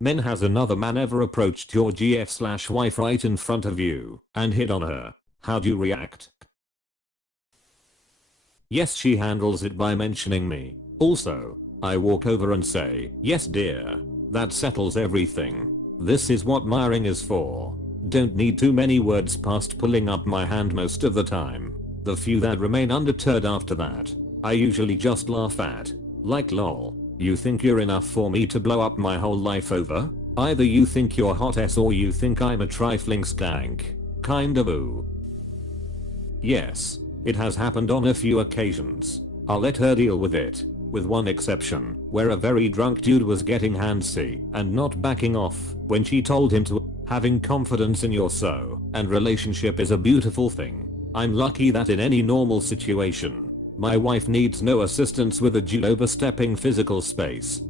Men, has another man ever approached your GF/wife right in front of you and hit on her? How'd you react? Yes, she handles it by mentioning me. Also, I walk over and say, yes dear. That settles everything. This is what miring is for. Don't need too many words past pulling up my hand most of the time. The few that remain undeterred after that, I usually just laugh at. Like lol, you think you're enough for me to blow up my whole life over? Either you think you're hot s or you think I'm a trifling stank. Kind of ooh. Yes, it has happened on a few occasions. I'll let her deal with it. With one exception, where a very drunk dude was getting handsy and not backing off when she told him to. Having confidence in your so and relationship is a beautiful thing. I'm lucky that in any normal situation, my wife needs no assistance with a dude overstepping physical space.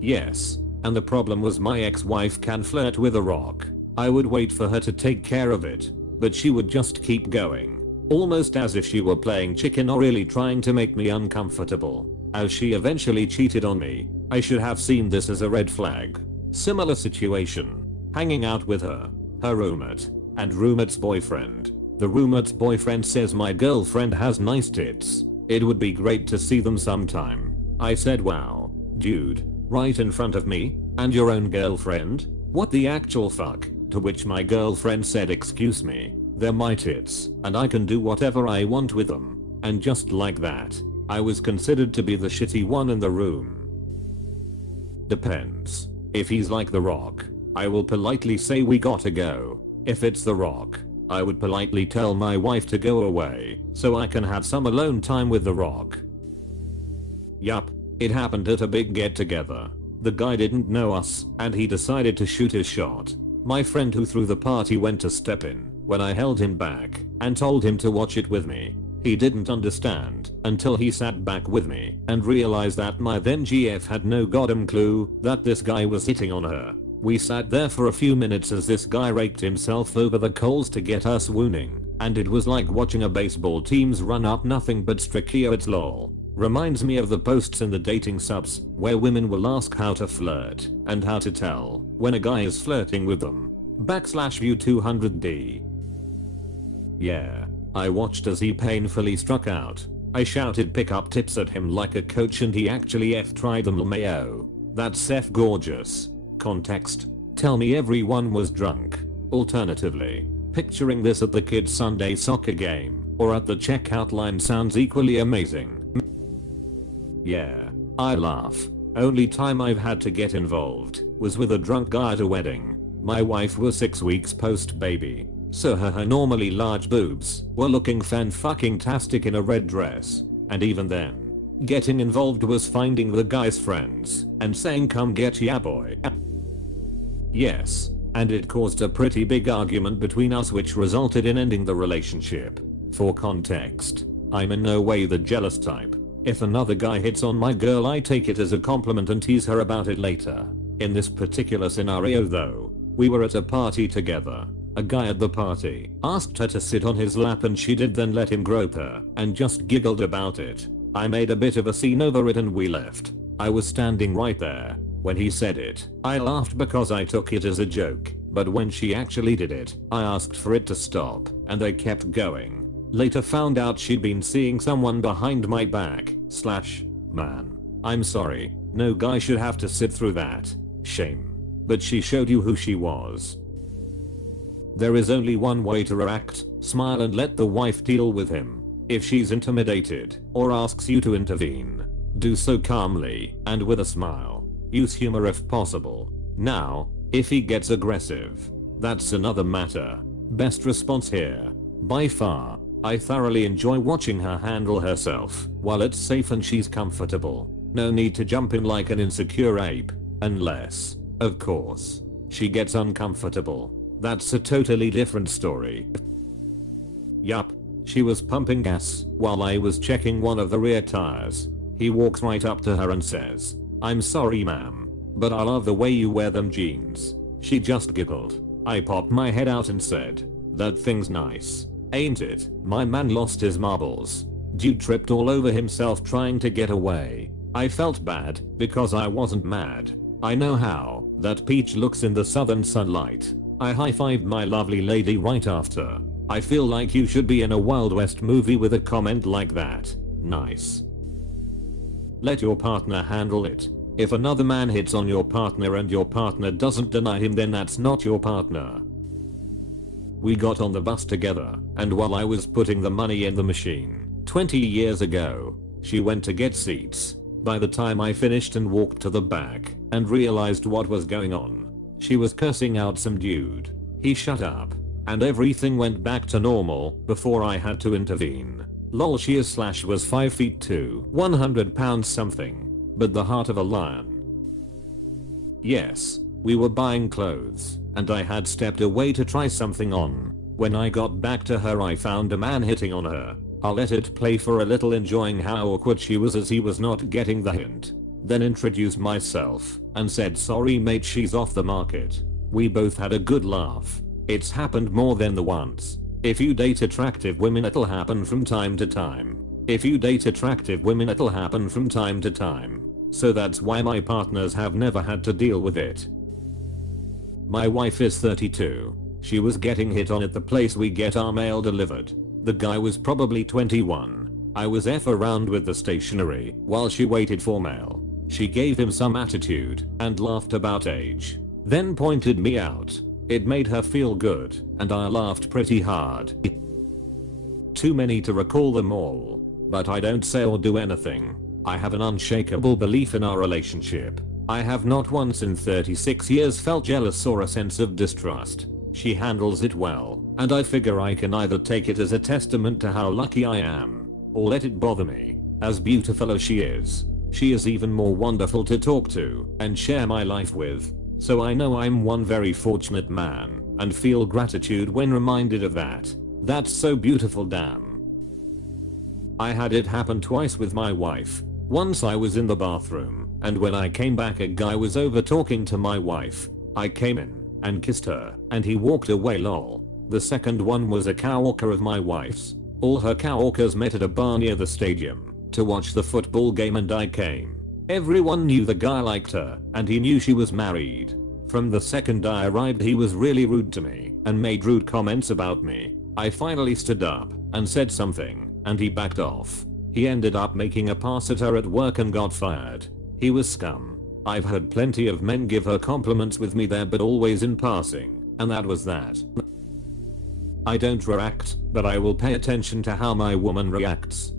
Yes, and the problem was my ex-wife can flirt with a rock. I would wait for her to take care of it, but she would just keep going. Almost as if she were playing chicken or really trying to make me uncomfortable. As she eventually cheated on me, I should have seen this as a red flag. Similar situation. Hanging out with her roommate, and roommate's boyfriend. The roommate's boyfriend says my girlfriend has nice tits. It would be great to see them sometime. I said wow, dude, right in front of me, and your own girlfriend? What the actual fuck? To which my girlfriend said, excuse me, they're my tits, and I can do whatever I want with them. And just like that, I was considered to be the shitty one in the room. Depends. If he's like The Rock, I will politely say we gotta go. If it's The Rock, I would politely tell my wife to go away so I can have some alone time with The Rock. Yup, it happened at a big get together. The guy didn't know us and he decided to shoot his shot. My friend who threw the party went to step in when I held him back and told him to watch it with me. He didn't understand until he sat back with me and realized that my then GF had no goddamn clue that this guy was hitting on her. We sat there for a few minutes as this guy raked himself over the coals to get us swooning, and it was like watching a baseball team's run up nothing but strikeouts lol. Reminds me of the posts in the dating subs where women will ask how to flirt and how to tell when a guy is flirting with them. /view 200D. Yeah, I watched as he painfully struck out. I shouted pickup tips at him like a coach and he actually tried them LMAO. That's gorgeous. Context. Tell me everyone was drunk. Alternatively, picturing this at the kids' Sunday soccer game or at the checkout line sounds equally amazing. Yeah, I laugh. Only time I've had to get involved was with a drunk guy at a wedding. My wife was 6 weeks post baby, so her normally large boobs were looking fan-fucking-tastic in a red dress, and even then, getting involved was finding the guy's friends and saying come get ya boy. Yes, and it caused a pretty big argument between us which resulted in ending the relationship. For context, I'm in no way the jealous type. If another guy hits on my girl I take it as a compliment and tease her about it later. In this particular scenario though, we were at a party together. A guy at the party asked her to sit on his lap and she did, then let him grope her and just giggled about it. I made a bit of a scene over it and we left. I was standing right there when he said it. I laughed because I took it as a joke, but when she actually did it, I asked for it to stop and they kept going. Later found out she'd been seeing someone behind my back. Man, I'm sorry, no guy should have to sit through that. Shame. But she showed you who she was. There is only one way to react, smile and let the wife deal with him. If she's intimidated or asks you to intervene, do so calmly and with a smile. Use humor if possible. Now, if he gets aggressive, that's another matter. Best response here. By far, I thoroughly enjoy watching her handle herself while it's safe and she's comfortable. No need to jump in like an insecure ape, unless, of course, she gets uncomfortable. That's a totally different story. Yup, she was pumping gas while I was checking one of the rear tires. He walks right up to her and says, "I'm sorry ma'am, but I love the way you wear them jeans." She just giggled. I popped my head out and said, "That thing's nice, ain't it?" My man lost his marbles. Dude tripped all over himself trying to get away. I felt bad because I wasn't mad. I know how that peach looks in the southern sunlight. I high-fived my lovely lady right after. I feel like you should be in a Wild West movie with a comment like that. Nice. Let your partner handle it. If another man hits on your partner and your partner doesn't deny him, then that's not your partner. We got on the bus together, and while I was putting the money in the machine, 20 years ago, she went to get seats. By the time I finished and walked to the back and realized what was going on, she was cursing out some dude. He shut up, and everything went back to normal before I had to intervene. Lol, she is / was 5 feet 2, 100 pounds something, but the heart of a lion. Yes, we were buying clothes, and I had stepped away to try something on. When I got back to her, I found a man hitting on her. I let it play for a little, enjoying how awkward she was as he was not getting the hint. Then introduced myself and said, sorry mate, she's off the market. We both had a good laugh. It's happened more than the once. If you date attractive women, it'll happen from time to time. If you date attractive women, it'll happen from time to time. So that's why my partners have never had to deal with it. My wife is 32. She was getting hit on at the place we get our mail delivered. The guy was probably 21. I was around with the stationery while she waited for mail. She gave him some attitude and laughed about age. Then pointed me out. It made her feel good, and I laughed pretty hard. Too many to recall them all, but I don't say or do anything. I have an unshakable belief in our relationship. I have not once in 36 years felt jealous or a sense of distrust. She handles it well, and I figure I can either take it as a testament to how lucky I am, or let it bother me. As beautiful as she is even more wonderful to talk to and share my life with. So I know I'm one very fortunate man, and feel gratitude when reminded of that. That's so beautiful, damn. I had it happen twice with my wife. Once I was in the bathroom, and when I came back a guy was over talking to my wife. I came in and kissed her, and he walked away, lol. The second one was a coworker of my wife's. All her coworkers met at a bar near the stadium to watch the football game, and I came. Everyone knew the guy liked her, and he knew she was married. From the second I arrived, he was really rude to me and made rude comments about me. I finally stood up and said something, and he backed off. He ended up making a pass at her at work and got fired. He was scum. I've heard plenty of men give her compliments with me there, but always in passing, and that was that. I don't react, but I will pay attention to how my woman reacts.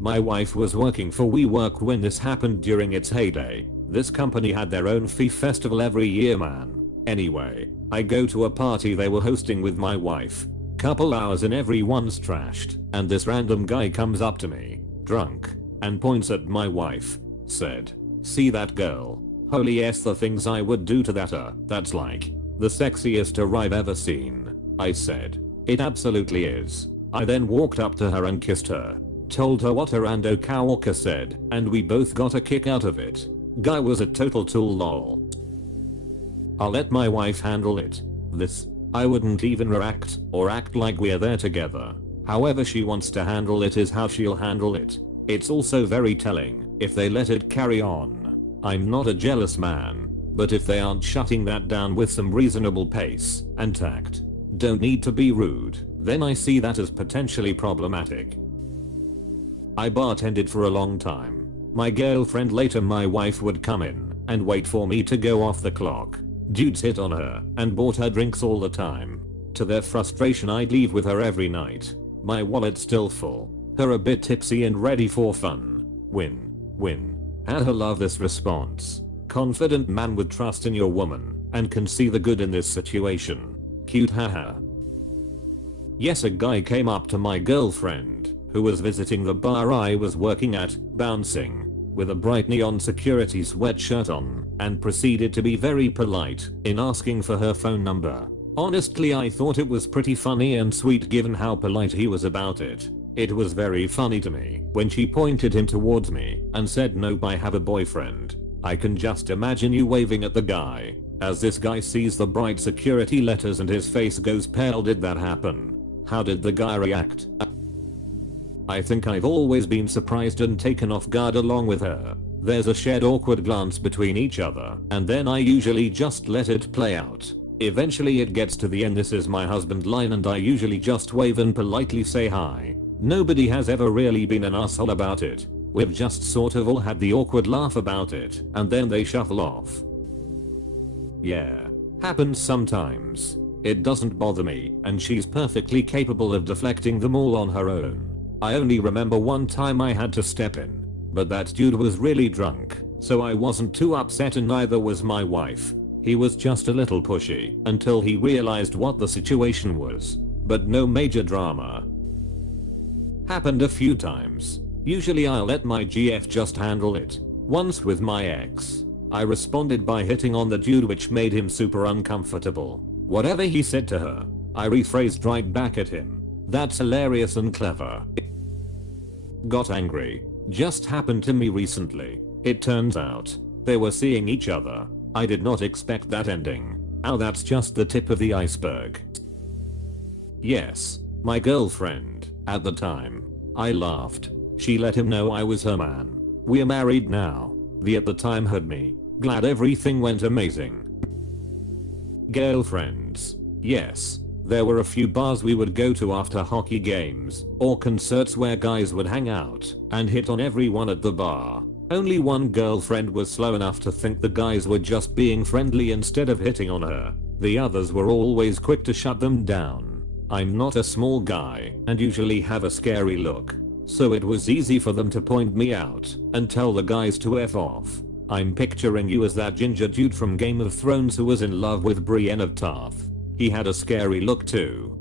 My wife was working for WeWork when this happened during its heyday. This company had their own fee festival every year, man. Anyway, I go to a party they were hosting with my wife. Couple hours in, everyone's trashed, and this random guy comes up to me, drunk, and points at my wife. Said, see that girl? Holy s, the things I would do to that that's like the sexiest I've ever seen. I said, it absolutely is. I then walked up to her and kissed her. Told her what her rando coworker said, and we both got a kick out of it. Guy was a total tool, lol. I'll let my wife handle it. I wouldn't even react or act like we're there together. However she wants to handle it is how she'll handle it. It's also very telling if they let it carry on. I'm not a jealous man, but if they aren't shutting that down with some reasonable pace and tact, don't need to be rude, then I see that as potentially problematic. I bartended for a long time. My girlfriend, later my wife, would come in and wait for me to go off the clock. Dudes hit on her and bought her drinks all the time. To their frustration, I'd leave with her every night. My wallet still full, her a bit tipsy and ready for fun. Win, win. Had her love this response. Confident man with trust in your woman and can see the good in this situation. Cute, haha. Yes, a guy came up to my girlfriend, who was visiting the bar I was working at, bouncing, with a bright neon security sweatshirt on, and proceeded to be very polite in asking for her phone number. Honestly, I thought it was pretty funny and sweet given how polite he was about it. It was very funny to me when she pointed him towards me and said, nope, I have a boyfriend. I can just imagine you waving at the guy. As this guy sees the bright security letters and his face goes pale. Did that happen? How did the guy react? I think I've always been surprised and taken off guard along with her. There's a shared awkward glance between each other, and then I usually just let it play out. Eventually it gets to the end, "This is my husband" line, and I usually just wave and politely say hi. Nobody has ever really been an asshole about it. We've just sort of all had the awkward laugh about it, and then they shuffle off. Yeah. Happens sometimes. It doesn't bother me, and she's perfectly capable of deflecting them all on her own. I only remember one time I had to step in, but that dude was really drunk, so I wasn't too upset, and neither was my wife. He was just a little pushy until he realized what the situation was, but no major drama. Happened a few times. Usually I'll let my GF just handle it. Once with my ex, I responded by hitting on the dude, which made him super uncomfortable. Whatever he said to her, I rephrased right back at him. That's hilarious and clever. Got angry. Just happened to me recently. It turns out they were seeing each other. I did not expect that ending. Oh, that's just the tip of the iceberg. Yes, my girlfriend, at the time. I laughed. She let him know I was her man. We're married now. The at the time hurt me. Glad everything went amazing. Girlfriends. Yes. There were a few bars we would go to after hockey games or concerts where guys would hang out and hit on everyone at the bar. Only one girlfriend was slow enough to think the guys were just being friendly instead of hitting on her. The others were always quick to shut them down. I'm not a small guy and usually have a scary look, so it was easy for them to point me out and tell the guys to F off. I'm picturing you as that ginger dude from Game of Thrones who was in love with Brienne of Tarth. He had a scary look too.